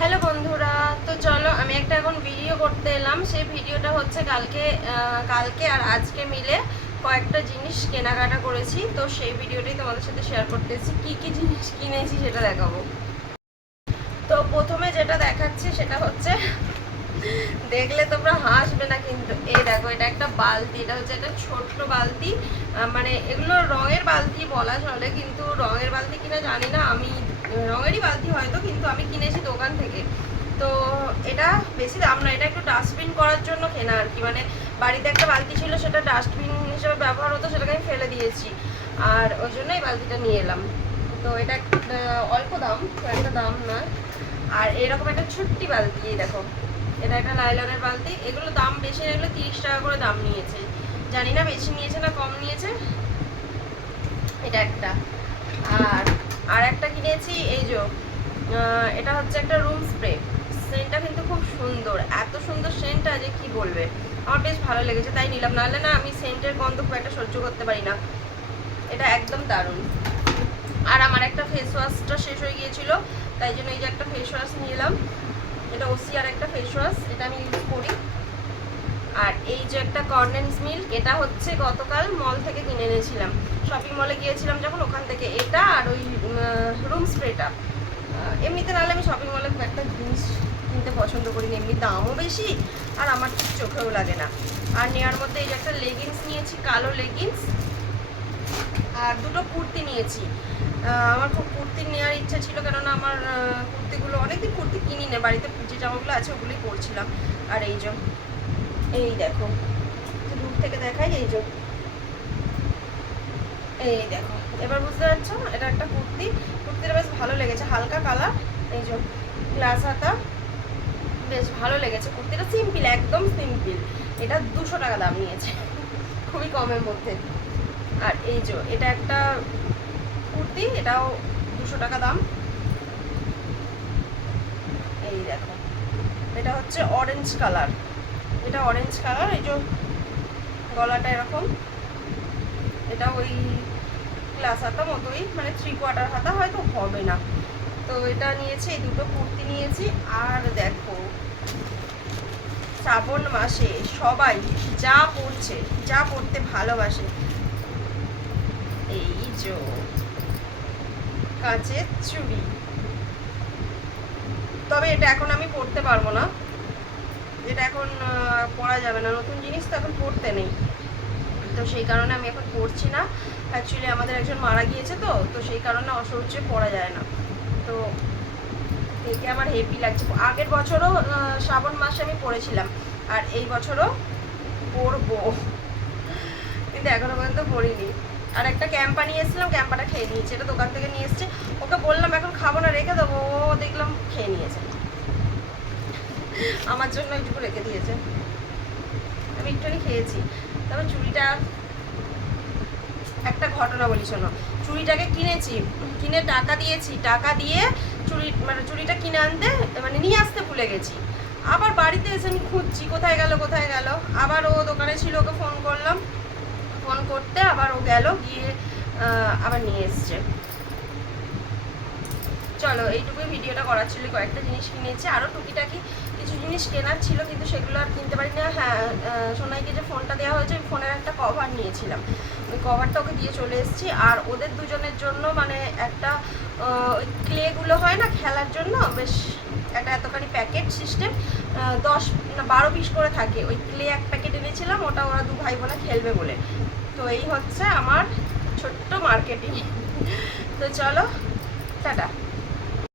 Hello বন্ধুরা, তো চলো আমি একটা এখন ভিডিও করতে এলাম। সেই ভিডিওটা হচ্ছে কালকে আর আজকে মিলে কয়েকটা জিনিস কেনাকাটা করেছি। তো সেই ভিডিওটাই তোমাদের সাথে শেয়ার করতেছি, কি কি জিনিস কিনেছি সেটা দেখাবো। তো প্রথমে যেটা দেখাচ্ছি সেটা হচ্ছে, দেখলে তোমরা হাসবে না কিন্তু, এই দেখো এটা একটা বালতি। এটা হচ্ছে একটা ছোট্ট বালতি, মানে এগুলো রঙের বালতি বলা চলে, কিন্তু রঙের বালতি কিনা জানি না আমি। রঙেরই বালতি হয়তো, কিন্তু আমি কিনেছি দোকান থেকে। তো এটা বেশি দাম না, এটা একটু ডাস্টবিন করার জন্য কেনা আর কি। মানে বাড়িতে একটা বালতি ছিল, সেটা ডাস্টবিন হিসেবে ব্যবহার হতো, সেটাকে আমি ফেলে দিয়েছি, আর ওই জন্য এই বালতিটা নিয়ে এলাম। তো এটা অল্প দাম, খুব একটা দাম না। আর এরকম একটা ছোট্টি বালতি, এই দেখো এটা একটা নাইলনের বালতি। এগুলো দাম বেশি না, এগুলো 30 টাকা করে দাম নিয়েছে, জানি না বেশি নিয়েছে না কম নিয়েছে। এটা একটা। আর আর একটা কিনেছি, এই যে এটা হচ্ছে একটা রুম স্প্রে। সেন্টটা কিন্তু খুব সুন্দর, এত সুন্দর সেন্টটা যে কি বলবে, আমার বেশ ভালো লেগেছে তাই নিলাম। নাহলে না আমি সেন্টের গন্ধ খুব একটা সহ্য করতে পারি না, এটা একদম দারুণ। আর আমার একটা ফেস ওয়াশটা শেষ হয়ে গিয়েছিল, তাই জন্য এই যে একটা ফেস ওয়াশ নিয়ে এলাম। এটা ওসিআর একটা ফেস ওয়াশ, এটা আমি ইউজ করি। আর এই যে একটা কনডেন্স মিল্ক, এটা হচ্ছে গতকাল মল থেকে কিনে এনেছিলাম, শপিং মলে গিয়েছিলাম যখন, ওখান থেকে এটা। আর ওই রুম স্প্রেটা। এমনিতে নাহলে আমি শপিং মলে খুব একটা জিনিস কিনতে পছন্দ করি না, এমনি দামও বেশি আর আমার ঠিক চোখেও লাগে না। আর নেওয়ার মধ্যে এই যে একটা লেগিংস নিয়েছি, কালো লেগিংস। আর দুটো কুর্তি নিয়েছি। আমার খুব কুর্তি নেওয়ার ইচ্ছা ছিল, কেননা আমার কুর্তিগুলো অনেকদিন কুর্তি কিনি না, বাড়িতে যে জামাগুলো আছে ওগুলোই পরছিলাম। আর এই যে এই দেখো, দূর থেকে দেখাই, এই যে এই দেখো, এবার বুঝতে পারছো এটা একটা কুর্তি। কুর্তিটা বেশ ভালো লেগেছে, হালকা কালার, এই যে গ্লাস হাতা, বেশ ভালো লেগেছে কুর্তিটা। সিম্পল, একদম সিম্পল। এটা 200 টাকা দাম নিয়েছে, খুবই কমের মধ্যে। আর এই যে এটা একটা কুর্তি, এটাও 200 টাকা দাম। এই দেখো, এটা হচ্ছে অরেঞ্জ কালার, এটা অরেঞ্জ কালার। এই যে গলাটা এরকম, এটা ওই গ্লাস হাতা মতোই, মানে 3/4 হাতা হয়তো হবে না। তো এটা নিয়েছি, এই দুটো কুর্তি নিয়েছি। আর দেখো, শ্রাবণ মাসে সবাই যা পরছে, যা পরতে ভালোবাসে, এই যে কাঁচের চুড়ি। তবে এটা এখন আমি পরতে পারবো না, এটা এখন পরা যাবে না, নতুন জিনিস তো এখন পরতে নেই। তো সেই কারণে আমি এখন পরছি না। অ্যাকচুয়ালি আমাদের একজন মারা গিয়েছে, তো তো সেই কারণে অসহ্যে পরা যায় না। তো একে আমার হেভি লাগছে। আগের বছরও শ্রাবণ মাসে আমি পরেছিলাম, আর এই বছরও পরবো, কিন্তু এখনো পর্যন্ত পরিনি। আর একটা ক্যাম্পা নিয়ে এসেছিলাম, ক্যাম্পাটা খেয়ে নিয়েছে, এটা দোকান থেকে নিয়ে এসছে। ওকে বললাম এখন খাবো না, রেখে দেবো, ও দেখলাম খেয়ে নিয়েছে, আমার জন্য এইটুকু রেখে দিয়েছে, আমি একটুখানি খেয়েছি। তবে চুড়িটা, একটা ঘটনা বলি শোনো। চুড়িটাকে কিনেছি, কিনে টাকা দিয়েছি, টাকা দিয়ে চুড়িটা কিনে আনতে, মানে নিয়ে আসতে ভুলে গেছি। আবার বাড়িতে এসে আমি খুঁজছি কোথায় গেল কোথায় গেল। আবার ও দোকানে ছিল, ওকে ফোন করলাম, ফোন করতে আবার ও গেল, গিয়ে আবার নিয়ে এসছে। চলো, এইটুকুই ভিডিওটা করার ছিল। কয়েকটা জিনিস কিনেছি, আরও টুকিটাকি কিছু জিনিস কেনার ছিল, কিন্তু সেগুলো আর কিনতে পারি না। হ্যাঁ, সোনাইকে যে ফোনটা দেওয়া হয়েছে, ওই ফোনের একটা কভার নিয়েছিলাম, ওই কভারটা ওকে দিয়ে চলে এসেছি। আর ওদের দুজনের জন্য মানে একটা ওই ক্লেগুলো হয় না খেলার জন্য, বেশ একটা এতখানি প্যাকেট সিস্টেম, 10 না 12 পিস করে থাকে, ওই ক্লে এক প্যাকেট এনেছিলাম, ওটা ওরা দু ভাই বোনে খেলবে বলে। তো এই হচ্ছে আমার ছোট্ট মার্কেটিং। তো চলো, টাটা।